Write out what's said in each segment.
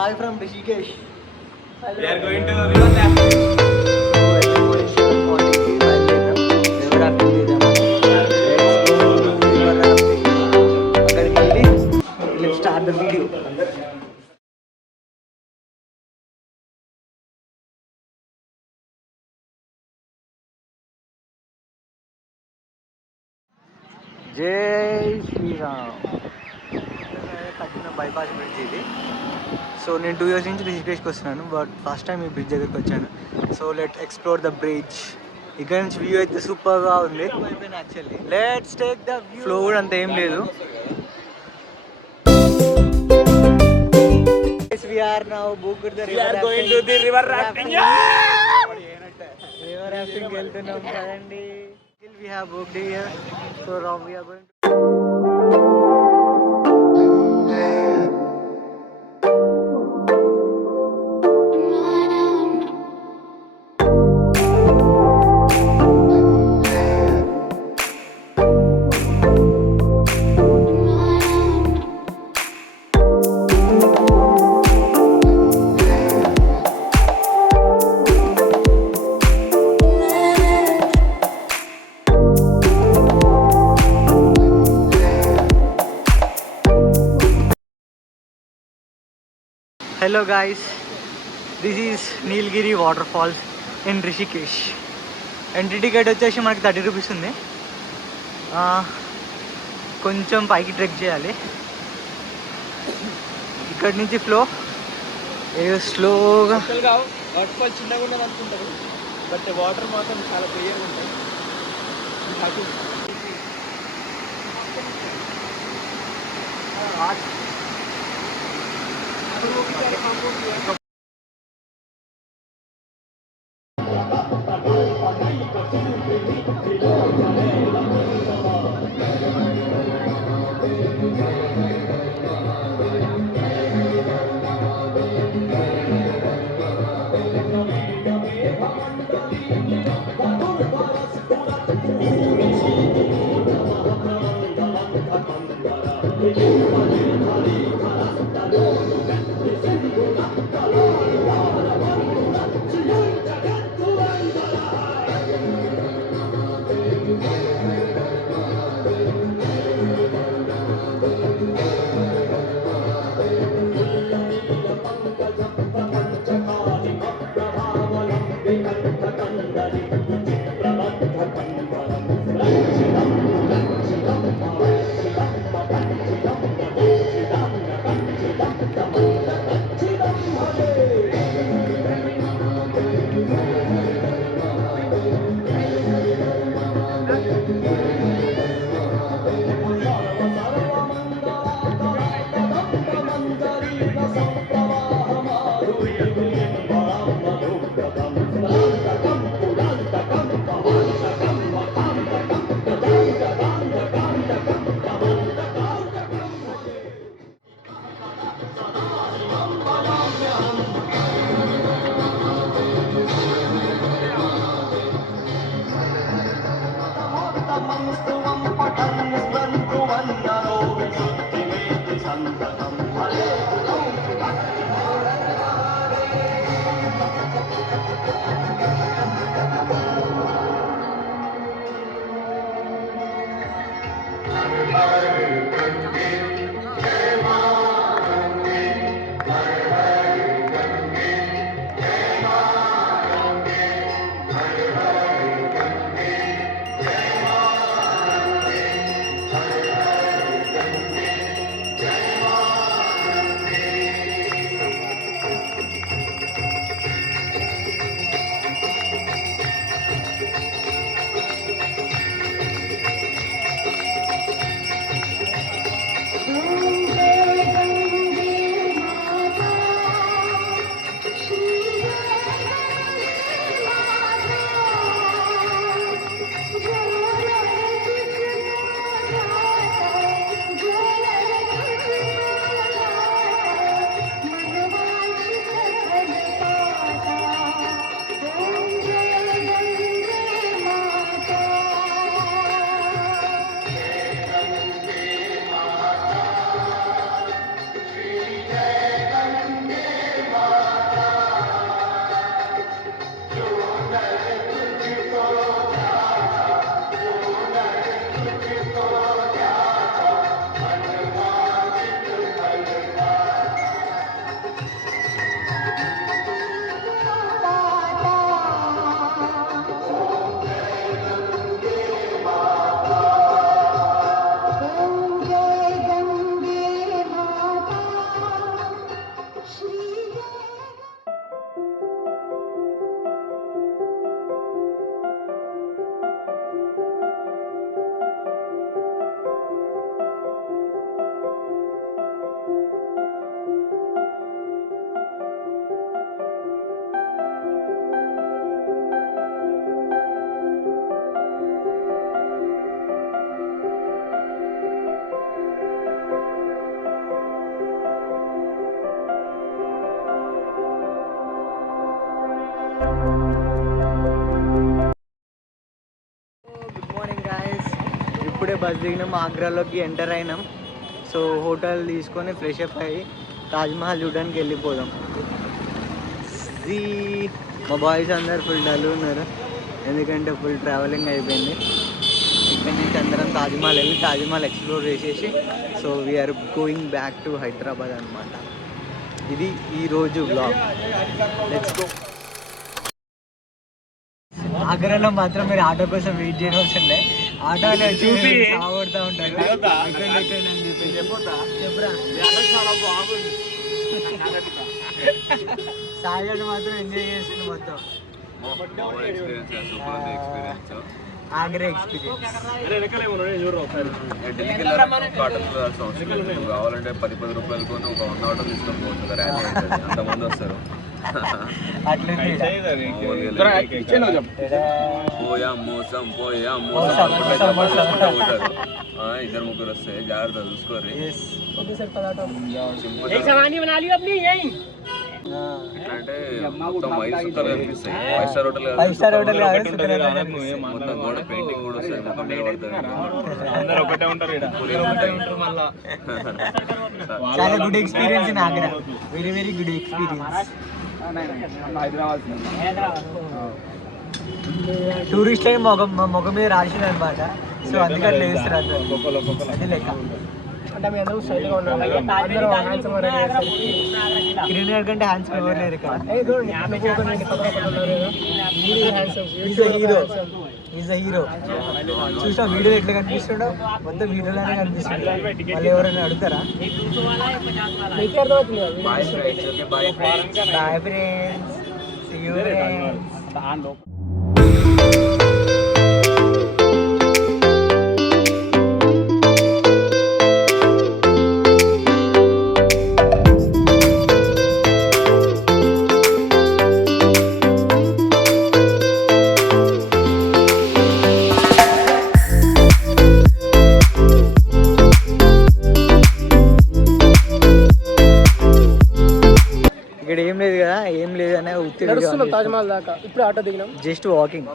Hi from Rishikesh. We are going to river rafting. Let's start the video. Jai Shri Ram. కట్టిన bypass bridge ఇది. సో నేను 2 years నుంచి రిషికేష్కి వస్తున్నాను, బట్ ఫస్ట్ టైం ఈ బ్రిడ్జ్ దగ్గరికి వచ్చాను. So let explore the bridge. ఇక్కడ నుంచి వ్యూ అయితే సూపర్గా ఉంది. Let's take the view. Flow కూడా అంత ఏం లేదు. We are now booked the river. We are going to the river rafting. River rafting వెళ్తున్నాం కదండి. We have booked here. So now we are going to Hello guys, this is Nilgiri waterfalls in Rishikesh. Entry ticket వచ్చేసి మనకి 30 రూపీస్ ఉంది. కొంచెం పైకి ట్రెక్ చేయాలి. ఇక్కడి నుంచి ఫ్లో స్లోగా. వాటర్ చిన్నగా ఉన్నది అనుకుంటారు, బట్ వాటర్ మాత్రం చాలా క్లియర్గా ఉంటాయి. బస్ దిగినాం, ఆగ్రాలోకి ఎంటర్ అయినాం. సో హోటల్ తీసుకొని ఫ్రెష్ అప్ అయ్యి తాజ్మహల్ చూడడానికి వెళ్ళిపోదాం. మా బాయ్స్ అందరు ఫుల్ డల్ ఉన్నారు, ఎందుకంటే ఫుల్ ట్రావెలింగ్ అయిపోయింది. ఇక్కడ నుంచి అందరం తాజ్మహల్ వెళ్ళి తాజ్మహల్ ఎక్స్ప్లోర్ చేసేసి so we are going back to Hyderabad అనమాట. ఇది ఈరోజు బ్లాగ్. Let's go. ఆగ్రాలో మాత్రం మీరు ఆటో కోసం వెయిట్ చేయవలసిందే. ఆటోలో చూసి ఆడుతూ ఉంటారు. సాగర్ మాత్రం ఎంజాయ్ చేసింది మొత్తం. ఆగ్రా ఎక్స్పీరియన్స్. కావాలంటే 10 రూపాయలకు ఒక 1 ఆటో తీసుకొని పోతుంది, అంతమంది వస్తారు. పోయా మోసం ఇద్దరు ముగ్గురు వస్తే జాగ్రత్త చూసుకోర్రి. ఎట్లా అంటే మొత్తం 5 సుక్కలు కనిపిస్తాయి. 5 స్టార్ హోటల్ మొత్తం గోడ పెయింటింగ్ కూడా వస్తాయి, మొత్తం మీద పడుతుంది. చాలా good experience in Agra. Very very good experience. Tourist అని మొగం మీద రాసింది అనమాట. సో అందుకే అట్లా చేస్తారు అది లెక్క. కిరణ్ గారి కంటే హ్యాండ్స్ ఎవరు లేరు ఇక్కడ. హీరో చూసా వీడియో ఎట్లా కనిపిస్తుండో మొత్తం వీడియోలోనే కనిపిస్తుంది. వాళ్ళు ఎవరైనా అడుగుతారా? Bye friends, see you friends. ఇక్కడ ఏం లేదు కదా, ఏం లేదనే తాజ్మహల్ దాకా ఇప్పుడు ఆటో దిగినాం. Just walking.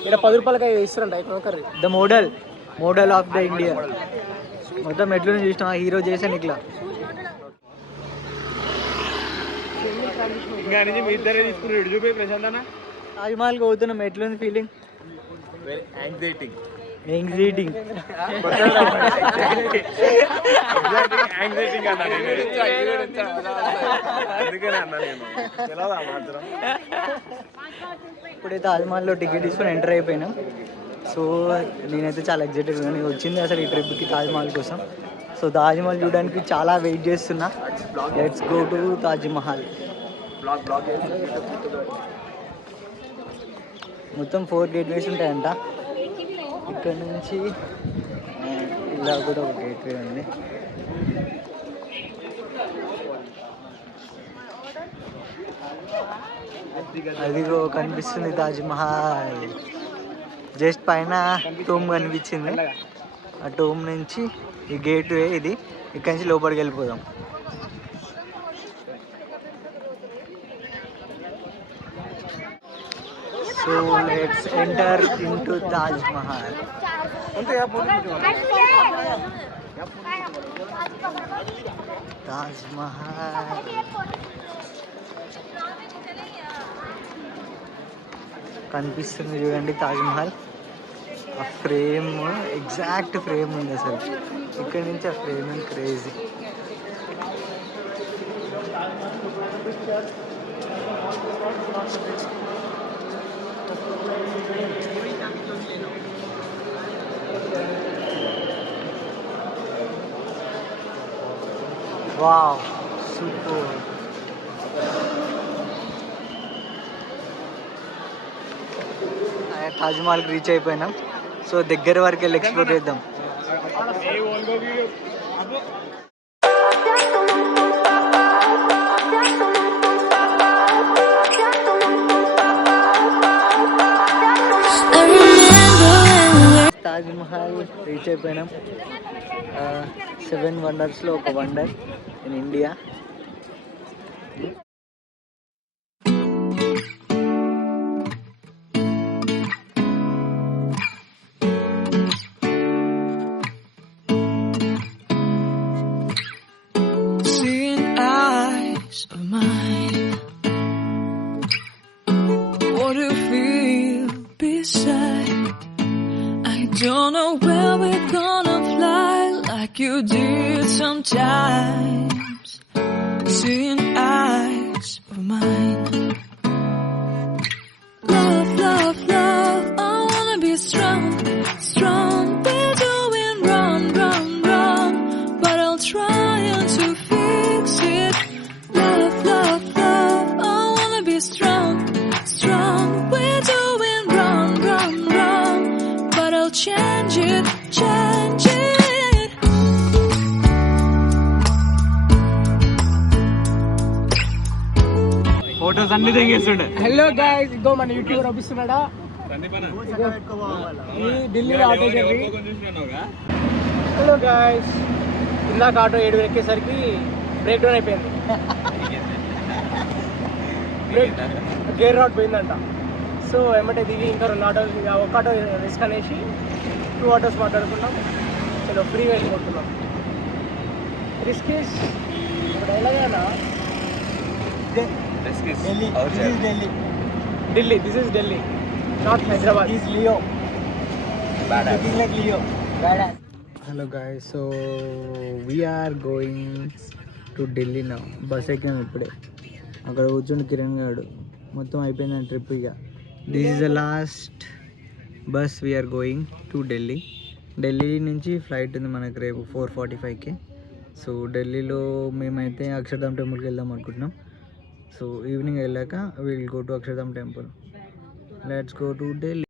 ఇక్కడ 10 రూపాయలకి ఇస్తారంట. The model of the India. మొత్తం ఎట్లా చూసినా హీరో చేసాను ఇట్లా. తాజ్మహల్కి పోతున్నాం. ఎట్లుంది ఫీలింగ్? యాంగ్జైటింగ్. ఇప్పుడే తాజ్మహల్లో టికెట్ తీసుకొని ఎంటర్ అయిపోయినాం. సో నేనైతే చాలా ఎగ్జైటెడ్ నేను వచ్చింది అసలు ఈ ట్రిప్కి తాజ్మహల్ కోసం. సో తాజ్మహల్ చూడడానికి చాలా వెయిట్ చేస్తున్నా. Let's go to Taj Mahal. మొత్తం 4 గేట్వేస్ ఉంటాయంట. ఇక్కడ నుంచి ఇలా కూడా ఒక గేట్వే ఉంది. అదిగో కనిపిస్తుంది తాజ్మహల్. జస్ట్ పైన టూమ్ కనిపించింది. ఆ టూమ్ నుంచి ఈ గేట్వే ఇది. ఇక్కడి నుంచి లోపలికి వెళ్ళిపోదాం. So let's enter into Taj Mahal. Taj Mahal. కనిపిస్తుంది చూడండి తాజ్ మహల్. ఆ ఫ్రేమ్ ఎగ్జాక్ట్ ఫ్రేమ్ ఉంది అసలు. ఇక్కడి నుంచి ఆ ఫ్రేమింగ్ క్రేజీ. Wow, super. తాజ్మహల్కి రీచ్ అయిపోయినాం. సో దగ్గర వరకు వెళ్ళి ఎక్స్ప్లోర్ చేద్దాం. తాజ్మహల్ రీచ్ అయిపోయినాం. 7 వండర్స్లో ఒక wonder in India. say I don't know where we're gonna fly like you did sometimes. Seeing eyes of mine. Love, love, love, I wanna be strong, strong. We're doing wrong, wrong, wrong, but I'll try to fix it. Love, love, love, I wanna be strong, strong. We're doing wrong, wrong, wrong, but I'll change it, change it. Photos అన్ని తెగేస్తుండే. Hello guys, ఇగో మన YouTuber అభిస్తున్నాడా ఈ Delhi auto journey. Hello guys, ఇందాక auto 7 ఎక్కేసరికి breakdown అయిపోయింది. Gear rod పోయిందంట. సో ఏమంటే దిగి ఇంకా 2 ఆటోలు, ఒక ఆటో రిస్క్ అనేసి 2 ఆటోస్ మాట్లాడుకున్నాం. చలో ఫ్రీగా వెళ్ళిపోతున్నాం. రిస్క్ ఇస్ ఇప్పుడు ఎలాగైనా Delhi, this is Delhi, not Hyderabad. Is Leo, looking like Leo. Hello guys, so we are going to Delhi నా. బస్ ఎక్కినాం ఇప్పుడే. అక్కడ కూర్చొని కిరణ్ గారు మొత్తం అయిపోయిందని ట్రిప్. ఇక this is the last bus we are going to Delhi. Delhi నుంచి ఫ్లైట్ ఉంది మనకు రేపు 4:45కి. సో ఢిల్లీలో మేమైతే అక్షర్ధామ్ టెంపుల్కి వెళ్దాం అనుకుంటున్నాం. సో ఈవినింగ్ వెళ్ళాక will go to Akshardham temple. Let's go to Delhi.